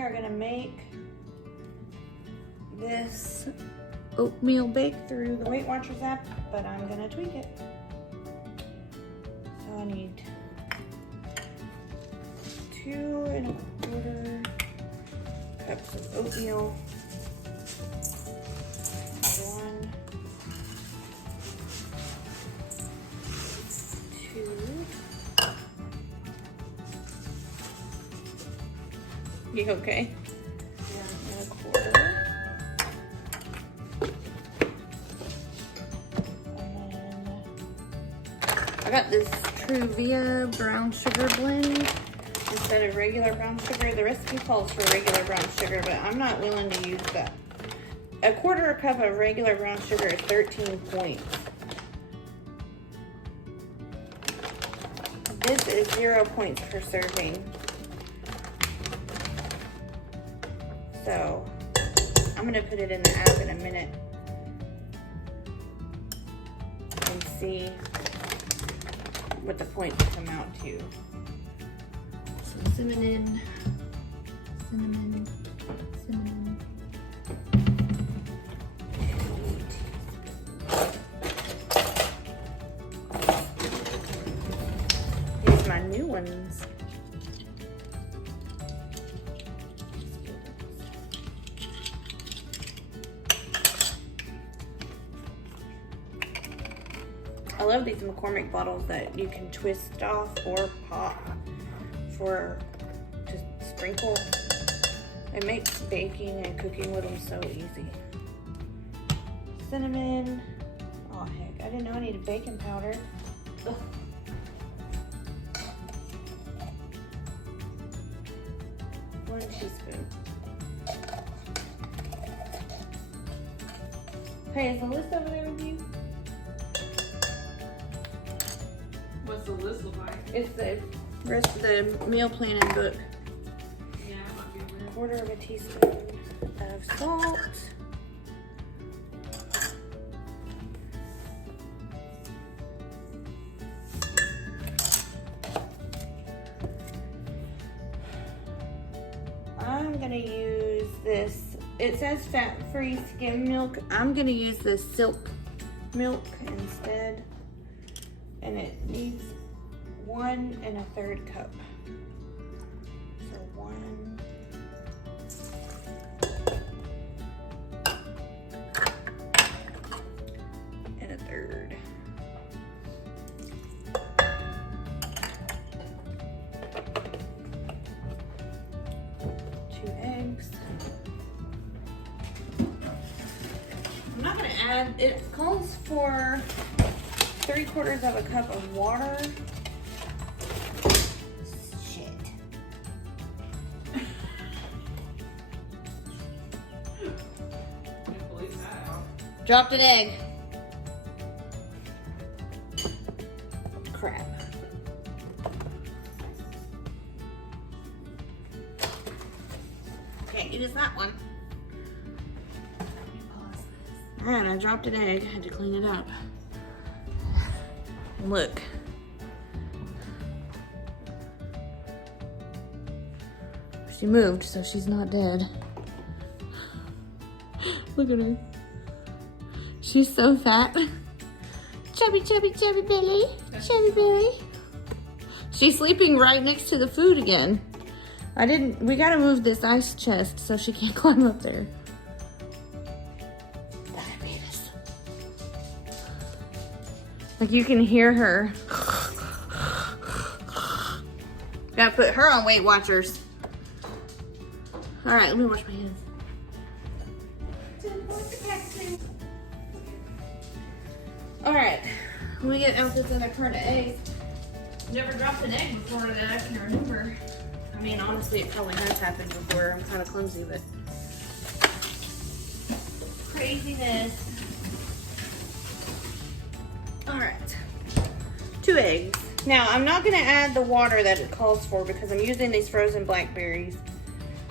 we are gonna make this oatmeal bake through the Weight Watchers app, but I'm gonna tweak it. So I need 2 1/4 cups of oatmeal. 1, 2. You okay? Yeah. 1/4. I got this Truvia brown sugar blend instead of regular brown sugar. The recipe calls for regular brown sugar, but I'm not willing to use that. 1/4 cup of regular brown sugar is 13 points. This is 0 points per serving. So I'm gonna put it in the app in a minute and see what the points come out to. Some cinnamon. Here's my new ones. I love these McCormick bottles that you can twist off or pop for to sprinkle. It makes baking and cooking with them so easy. Cinnamon. Oh heck, I didn't know I needed baking powder. Ugh. One teaspoon. Hey, is the list over there with you? What's the list look like? It's the rest of the meal planning book. Yeah, it might be weird. 1/4 teaspoon of salt. I'm gonna use this. It says fat-free skim milk. I'm gonna use this silk milk instead. And it needs 1 1/3 cup. So 1 1/3. Two eggs. I'm not gonna add, it calls for 3/4 of a cup of water. Shit. Dropped an egg. Crap. Can't use that one. Alright, I dropped an egg. I had to clean it up. Look. She moved, so she's not dead. Look at her. She's so fat. Chubby, chubby, chubby belly. Chubby belly. She's sleeping right next to the food again. We gotta move this ice chest so she can't climb up there. Diabetes. Like you can hear her. Gotta put her on Weight Watchers. All right, let me wash my hands. All right, let me get out this other carton of eggs. Never dropped an egg before that I can remember. I mean, honestly, it probably has happened before. I'm kind of clumsy, but craziness. All right, 2 eggs. Now, I'm not gonna add the water that it calls for because I'm using these frozen blackberries.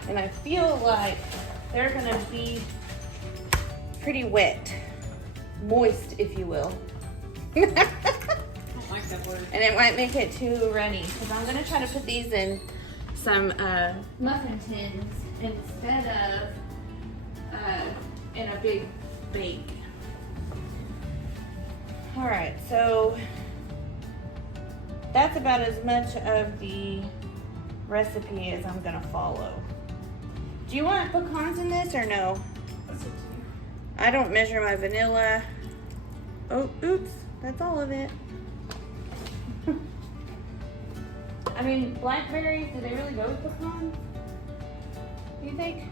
And I feel like they're gonna be pretty wet. Moist, if you will. I don't like that word. And it might make it too runny. Because I'm gonna try to put these in some muffin tins instead of in a big bake. All right, so that's about as much of the recipe as I'm gonna follow. Do you want pecans in this or no? That's up to you. I don't measure my vanilla. Oh, oops, that's all of it. I mean, blackberries, do they really go with pecans? Do you think?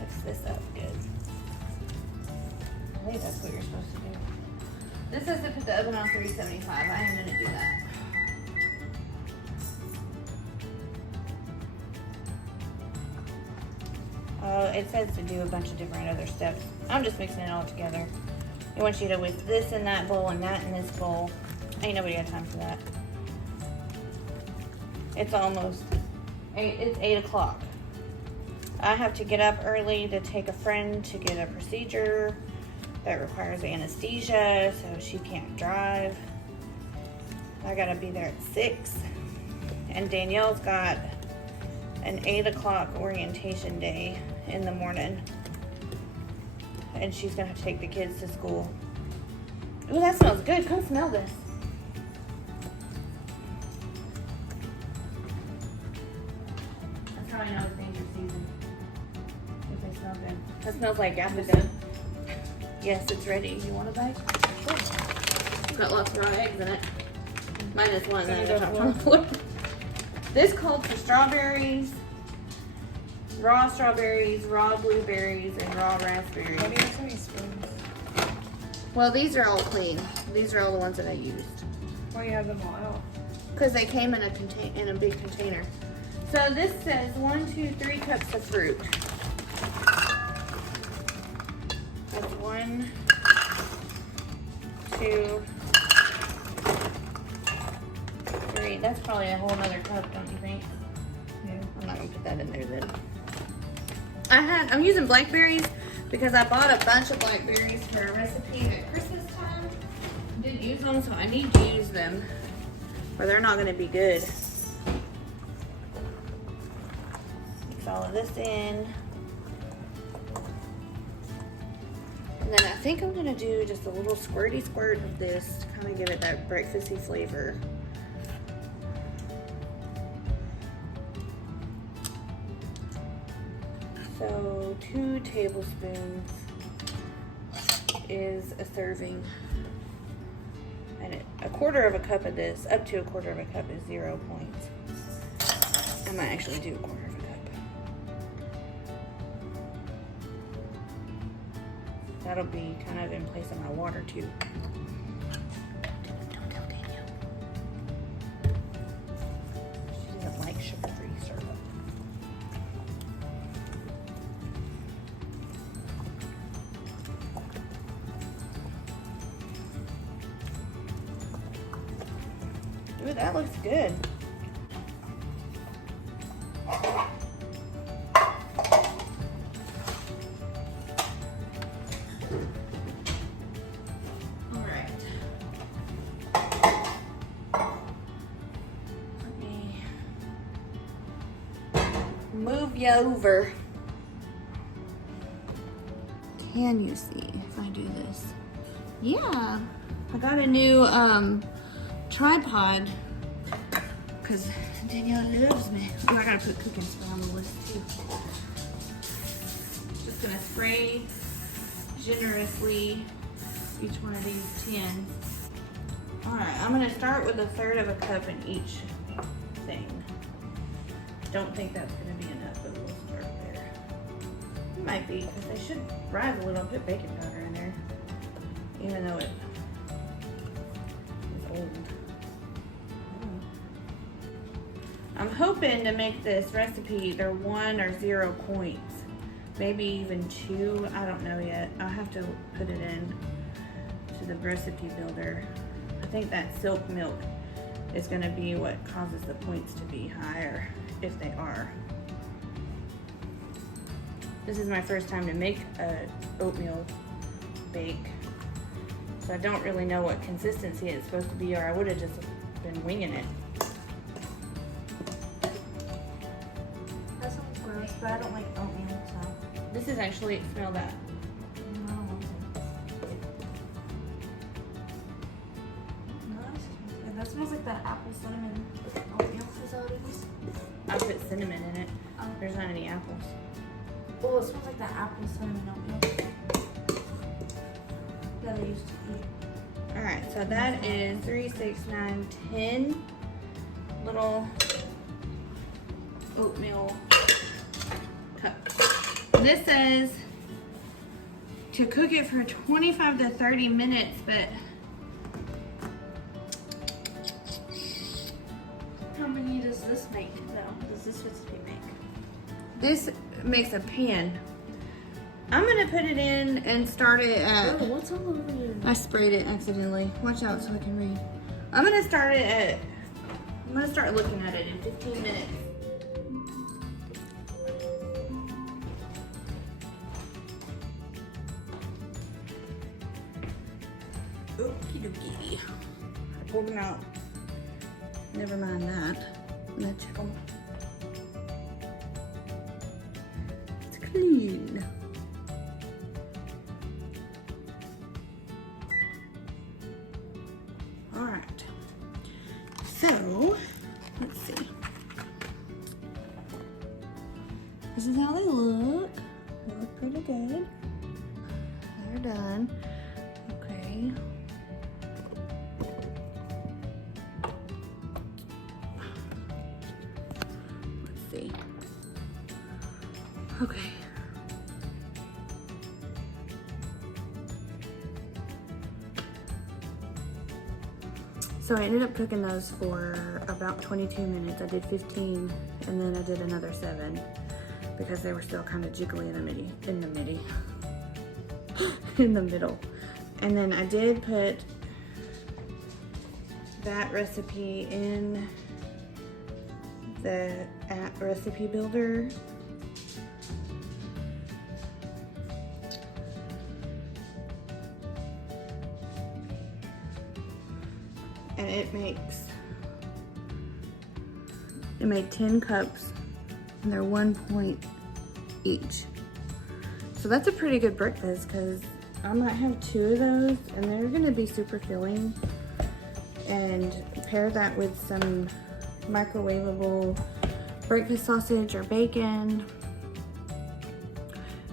Mix this up good. I think that's what you're supposed to do. This says to put the oven on 375. I am gonna do that. It says to do a bunch of different other steps. I'm just mixing it all together. It wants you to whisk this in that bowl and that in this bowl. Ain't nobody got time for that. It's almost it's 8 o'clock. I have to get up early to take a friend to get a procedure that requires anesthesia, so she can't drive. I gotta be there at 6. And Danielle's got an 8 o'clock orientation day in the morning. And she's gonna have to take the kids to school. Ooh, that smells good. Come smell this. That's how I know it's danger season. If they smell good. That smells like appleton. Yes, it's ready. You want a bite? Sure. Got lots of raw eggs in it. Minus one that I dropped on the floor. This called for strawberries, raw blueberries, and raw raspberries. Why do you have so many spoons? Well, these are all clean. These are all the ones that I used. Why do you have them all out? Because they came in a big container. So this says 1, 2, 3 cups of fruit. That's 1, 2, 3. That's probably a whole nother cup, don't you think? Yeah. I'm not gonna put that in there then. I'm using blackberries because I bought a bunch of blackberries for a recipe at Christmas time. Didn't use them, so I need to use them or they're not gonna be good. Mix all of this in. And then I think I'm gonna do just a little squirty squirt of this to kind of give it that breakfasty flavor. So 2 tablespoons is a serving. And a quarter of a cup of this, up to a quarter of a cup is 0 points. I might actually do a quarter of a cup. That'll be kind of in place of my water too. Don't tell Danielle. She doesn't like sugar-free syrup. Ooh, that looks good. All right. Let me move you over. Can you see if I do this? Yeah, I got a new tripod because Danielle loves me. Oh, I gotta put cooking spray on the list too. Just gonna spray generously each one of these tins. All right, I'm gonna start with 1/3 of a cup in each thing. Don't think that's gonna be enough, but we'll start there. It might be because they should rise a little. Put baking powder in there, even though it is old. I'm hoping to make this recipe either 1 or 0 points, maybe even 2. I don't know yet. I'll have to put it in to the recipe builder. I think that silk milk is going to be what causes the points to be higher, if they are. This is my first time to make a oatmeal bake. So I don't really know what consistency it's supposed to be, or I would have just been winging it. That sounds gross, but I don't like oatmeal, so. This is actually, smell that. No. That smells like that apple cinnamon oatmeal. Is that what it is? I put cinnamon in it. There's not any apples. Oh, it smells like that apple cinnamon oatmeal that I used to eat. All right, so that is 3, 6, 9, 10 little oatmeal cups. This says to cook it for 25 to 30 minutes, but How many does this make, though? Does this recipe make? this makes a pan. I'm gonna put it in and start it at, Oh, what's all over you? I sprayed it accidentally. Watch out so I can read. I'm gonna start it at, I'm gonna start looking at it in 15 minutes. Okie dokie. I pulled them out. Never mind that. I'm gonna check them. It's clean. All right. So, let's see. This is how they look. They look pretty good. They're done. Okay. Let's see. Okay. So I ended up cooking those for about 22 minutes. I did 15 and then I did another 7 because they were still kind of jiggly in the middle. And then I did put that recipe in the recipe builder. And it made 10 cups and they're 1 point each. So that's a pretty good breakfast because I might have 2 of those and they're gonna be super filling. And pair that with some microwavable breakfast sausage or bacon.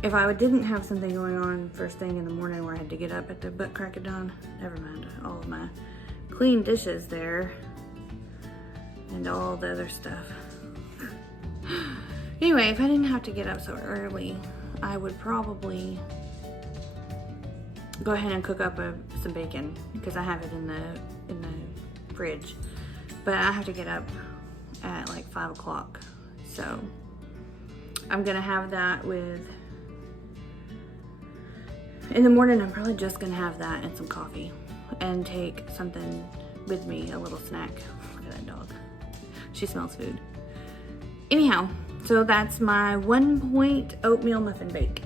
If I didn't have something going on first thing in the morning where I had to get up at the butt crack of dawn, never mind, all of my clean dishes there and all the other stuff. Anyway, if I didn't have to get up so early, I would probably go ahead and cook up some bacon because I have it in the fridge. But I have to get up at like 5 o'clock. So I'm gonna have that in the morning. I'm probably just gonna have that and some coffee and take something with me, a little snack. Look at that dog. She smells food. Anyhow, so that's my 1 point oatmeal muffin bake.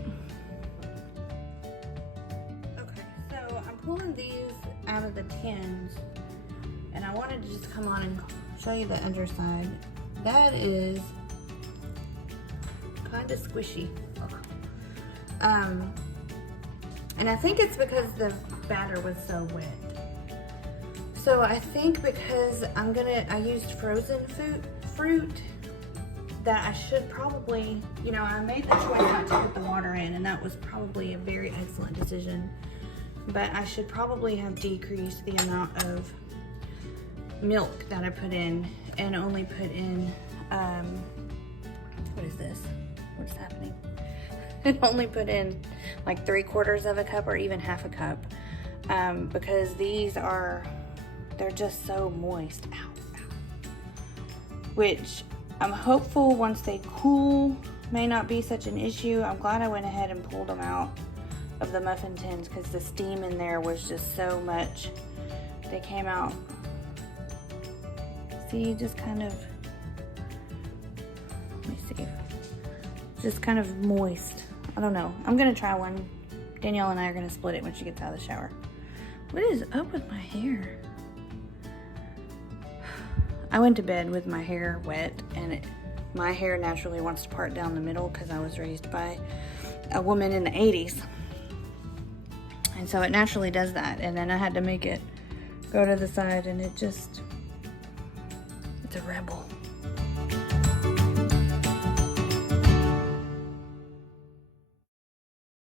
Okay, so I'm pulling these out of the tins and I wanted to just come on and show you the underside. That is kind of squishy. And I think it's because the batter was so wet. So I think because I used frozen fruit that I should probably, I made the choice not to put the water in and that was probably a very excellent decision. But I should probably have decreased the amount of milk that I put in and only put in, what is this? What's happening? And only put in like 3/4 of a cup or even half a cup because they're just so moist. Ow. Which I'm hopeful once they cool may not be such an issue. I'm glad I went ahead and pulled them out of the muffin tins because the steam in there was just so much. They came out, see, just kind of, let me see, just kind of moist. I don't know. I'm gonna try one. Danielle and I are gonna split it when she gets out of the shower. What is up with my hair? I went to bed with my hair wet, and my hair naturally wants to part down the middle because I was raised by a woman in the 80s. And so it naturally does that. And then I had to make it go to the side, and it's a rebel.